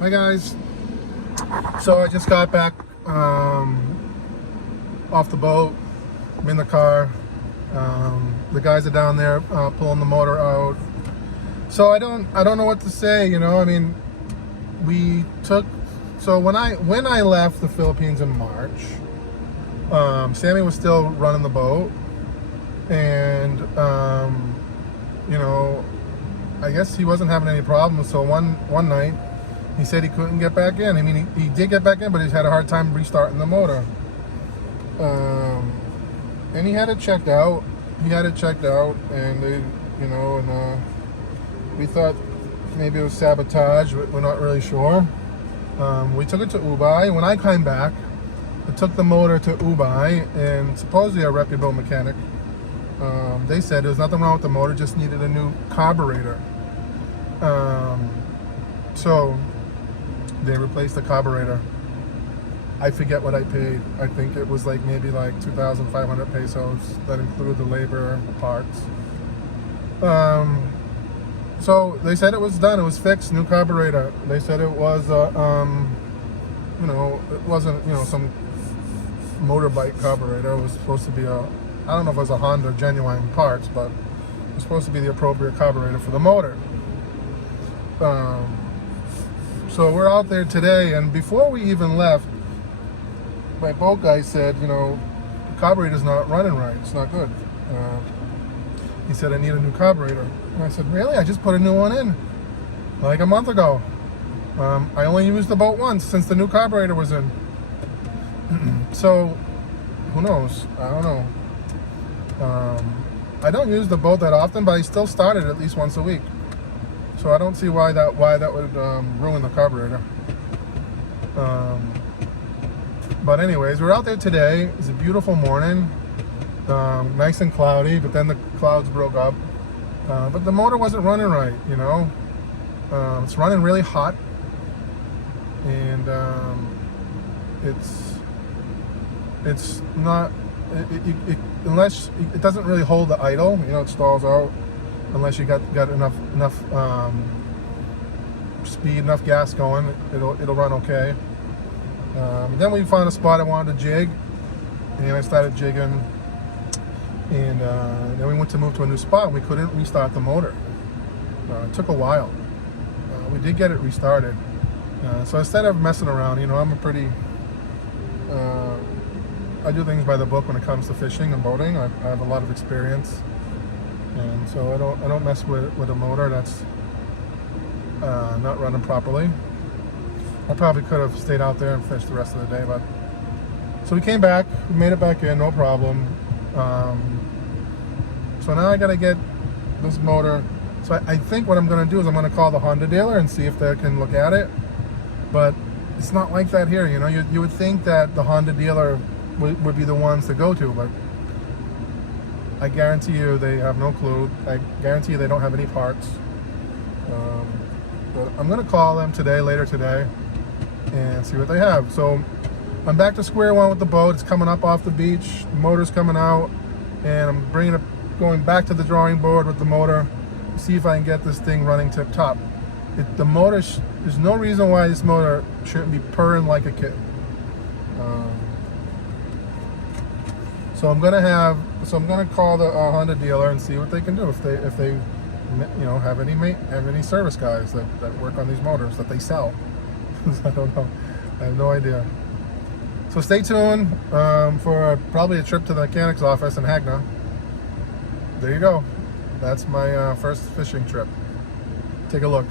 Hi guys. So I just got back off the boat. I'm in the car. The guys are down there pulling the motor out. So I don't know what to say. I mean, we took. So when I left the Philippines in March, Sammy was still running the boat, and I guess he wasn't having any problems. So one night, he said he couldn't get back in. I mean, he did get back in, but he's had a hard time restarting the motor. And he had it checked out. And we thought maybe it was sabotage, but we're not really sure. We took it to Ubay. When I came back, I took the motor to Ubay, and supposedly a reputable mechanic. They said there was nothing wrong with the motor, just needed a new carburetor. So they replaced the carburetor. I forget what I paid. I think it was maybe 2,500 pesos. That included the labor, the parts. So they said it was done. It was fixed. New carburetor. They said it was, it wasn't, some motorbike carburetor. It was supposed to be I don't know if it was a Honda genuine parts, but it was supposed to be the appropriate carburetor for the motor. So we're out there today, and before we even left, my boat guy said, the carburetor's not running right. It's not good. He said, I need a new carburetor. And I said, really? I just put a new one in like a month ago. I only used the boat once since the new carburetor was in. So who knows? I don't know. I don't use the boat that often, but I still start it at least once a week. So I don't see why that would ruin the carburetor. But anyways, we're out there today. It's a beautiful morning, nice and cloudy, but then the clouds broke up. But the motor wasn't running right, it's running really hot, and it's not, unless it doesn't really hold the idle, it stalls out unless you got enough speed, enough gas going. It'll run okay. Then we found a spot I wanted to jig, and I started jigging, and then we went to move to a new spot, and we couldn't restart the motor. It took a while. We did get it restarted. So instead of messing around, I'm a pretty, I do things by the book when it comes to fishing and boating. I have a lot of experience, and so I don't mess with a motor that's not running properly. I probably could have stayed out there and fished the rest of the day, but so we came back, we made it back in, no problem. So now I gotta get this motor. So I think what I'm gonna do is I'm gonna call the Honda dealer and see if they can look at it, but it's not like that here. You would think that the Honda dealer would be the ones to go to, but I guarantee you they have no clue. I guarantee you they don't have any parts. But I'm gonna call them later today, and see what they have. So I'm back to square one with the boat. It's coming up off the beach, the motor's coming out, and I'm going back to the drawing board with the motor to see if I can get this thing running tip top. The motor, there's no reason why this motor shouldn't be purring like a kitten. So I'm gonna call the Honda dealer and see what they can do, if they have any service guys that work on these motors that they sell. I don't know. I have no idea. So stay tuned for probably a trip to the mechanic's office in Hagna. There you go. That's my first fishing trip. Take a look.